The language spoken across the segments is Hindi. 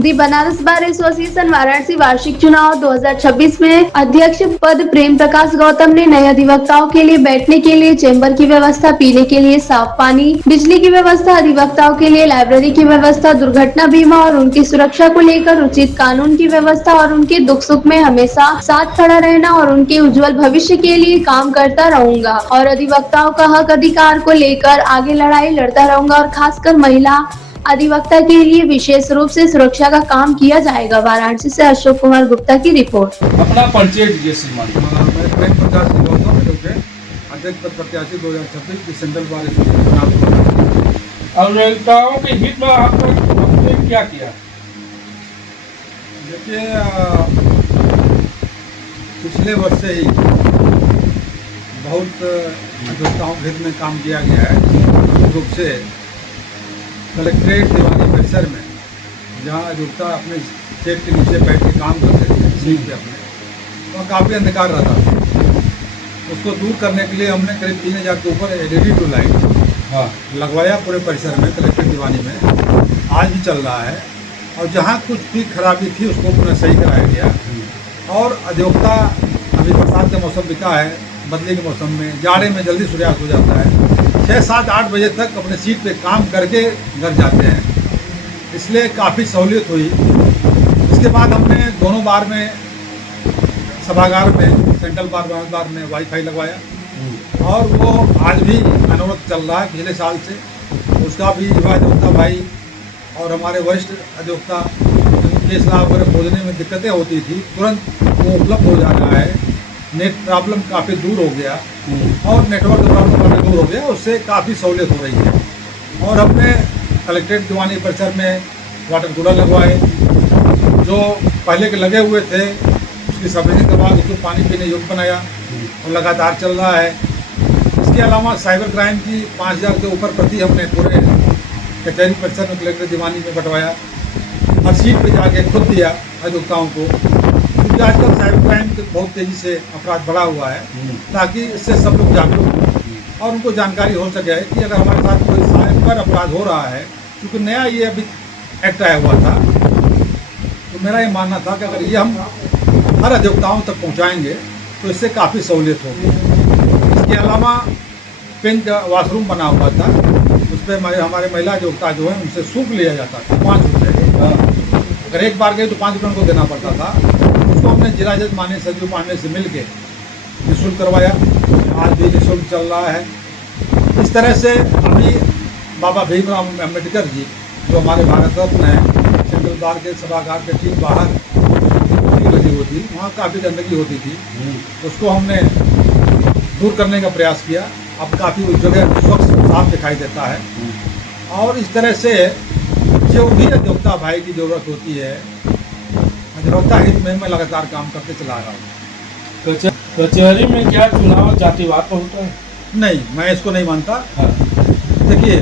दी बनारस बार एसोसिएशन वाराणसी वार्षिक चुनाव 2026 में अध्यक्ष पद प्रेम प्रकाश गौतम ने नए अधिवक्ताओं के लिए बैठने के लिए चेंबर की व्यवस्था, पीने के लिए साफ पानी, बिजली की व्यवस्था, अधिवक्ताओं के लिए लाइब्रेरी की व्यवस्था, दुर्घटना बीमा और उनकी सुरक्षा को लेकर उचित कानून की व्यवस्था और उनके दुख सुख में हमेशा साथ खड़ा रहना और उनके उज्जवल भविष्य के लिए काम करता रहूंगा और अधिवक्ताओं का हक अधिकार को लेकर आगे लड़ाई लड़ता रहूंगा और खासकर महिला अधिवक्ता के लिए विशेष रूप से सुरक्षा का काम किया जाएगा। वाराणसी से अशोक कुमार गुप्ता की रिपोर्ट। अपना परिचय दीजिए श्रीमान। मैं प्रेम प्रकाश गौतम अध्यक्ष पद प्रत्याशी 2026 की सेंट्रल बार एसोसिएशन चुनाव। अधिवक्ताओं के हित में आपने क्या किया? देखिए, पिछले वर्ष से ही बहुत अधिवक्ताओं के हित में काम किया गया है। मुख्य रूप से कलेक्ट्रेट दीवानी परिसर में, जहाँ अधिवक्ता अपने चेक के नीचे बैठ के काम करते थे सीट पे अपने, वहाँ काफ़ी अंधकार रहता था। उसको दूर करने के लिए हमने करीब 3000 के ऊपर LED टू लाइट लगवाया पूरे परिसर में, कलेक्ट्रेट दीवानी में। आज भी चल रहा है और जहाँ कुछ भी खराबी थी उसको पुनः सही कराया गया। और अधिवक्ता, अभी बरसात का मौसम बिका है, बदली के मौसम में, जाड़े में जल्दी सूर्यास्त हो जाता है, 6, 7, 8 बजे तक अपने सीट पे काम करके घर जाते हैं, इसलिए काफ़ी सहूलियत हुई। इसके बाद हमने दोनों बार में सभागार में, सेंट्रल बार में वाईफाई लगवाया और वो आज भी अनवरत चल रहा है पिछले साल से। उसका भी युवा अधिवक्ता भाई और हमारे वरिष्ठ अधिवक्ता केस लाभ वगैरह खोजने में दिक्कतें होती थी, तुरंत वो उपलब्ध हो जा रहा है। नेट प्रॉब्लम काफ़ी दूर हो गया और नेटवर्क प्रॉब्लम काफ़ी दूर हो गया, उससे काफ़ी सहूलियत हो रही है। और हमने कलेक्ट्रेट दीवानी परिसर में वाटर कूलर लगवाए, जो पहले के लगे हुए थे उसकी सर्विसिंग करवा उसको पानी पीने योग्य बनाया और लगातार चल रहा है। इसके अलावा साइबर क्राइम की 5000 के ऊपर प्रति हमने पूरे कचहरी परिसर में कलेक्ट्रेट दीवानी में बंटवाया। हर सीट पर जाके खुद दिया अधिवक्ताओं को, क्योंकि आजकल साइबर क्राइम बहुत तेज़ी से अपराध बढ़ा हुआ है, ताकि इससे सब लोग जागरूक हों और उनको जानकारी हो सके कि अगर हमारे साथ कोई साइबर अपराध हो रहा है, क्योंकि नया ये अभी एक्ट आया हुआ था, तो मेरा ये मानना था कि अगर ये हम हर अधिवक्ताओं तक पहुंचाएंगे तो इससे काफ़ी सहूलियत होगी। इसके अलावा पिंक वॉशरूम बना हुआ था, उस पर हमारे महिला अधिवक्ता जो है उनसे शुल्क लिया जाता था 5 रुपये। अगर एक बार गए तो 5 रुपये उनको देना पड़ता था। उसको हमने जिला जज माननीय संजीव पांडे से मिल के निःशुल्क करवाया, आज भी निःशुल्क चल रहा है। इस तरह से अभी बाबा भीमराव अम्बेडकर जी जो हमारे भारत रत्न हैं, सेंट्रल बार के सभागार के ठीक बाहर लगी हुई थी, वहाँ काफ़ी गंदगी होती थी, उसको हमने दूर करने का प्रयास किया। अब काफ़ी उस जगह स्वच्छ साफ दिखाई देता है। और इस तरह से जो भी अधिवक्ता भाई की ज़रूरत होती है, अधिवक्ता हित में मैं लगातार काम करते चला रहा हूँ। कचहरी में क्या चुनाव जातिवाद पर होता है? नहीं, मैं इसको नहीं मानता। देखिए,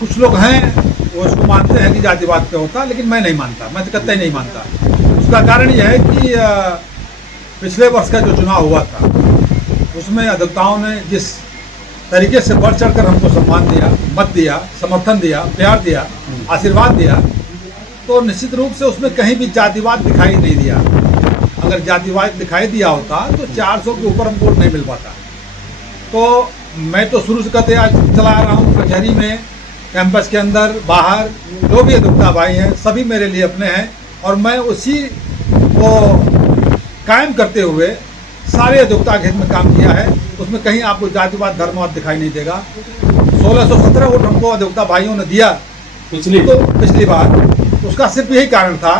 कुछ लोग हैं वो इसको मानते हैं कि जातिवाद पे होता, लेकिन मैं नहीं मानता, मैं तो कतई नहीं मानता। उसका कारण यह है कि पिछले वर्ष का जो चुनाव हुआ था उसमें अधिवक्ताओं ने जिस तरीके से बढ़ चढ़ कर हमको सम्मान दिया, मत दिया, समर्थन दिया, प्यार दिया, आशीर्वाद दिया, तो निश्चित रूप से उसमें कहीं भी जातिवाद दिखाई नहीं दिया। अगर जातिवाद दिखाई दिया होता तो 400 के ऊपर हमको वोट नहीं मिल पाता। तो मैं तो शुरू से कहते आज चला आ रहा हूँ, कचहरी में, कैंपस के अंदर, बाहर, जो भी अधिवक्ता भाई हैं सभी मेरे लिए अपने हैं और मैं उसी को कायम करते हुए सारे अधिवक्ता के हित में काम किया है। उसमें कहीं आपको जातिवाद, धर्मवाद दिखाई नहीं देगा। 1617 वोट हमको अधिवक्ता भाइयों ने दिया पिछली बार। उसका सिर्फ यही कारण था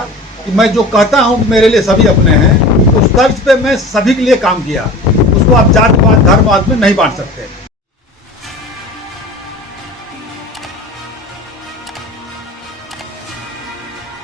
कि मैं जो कहता हूँ कि मेरे लिए सभी अपने हैं, उस तर्ज पे मैं सभी के लिए काम किया। उसको आप जातिवाद, धर्मवाद में नहीं बांट सकते।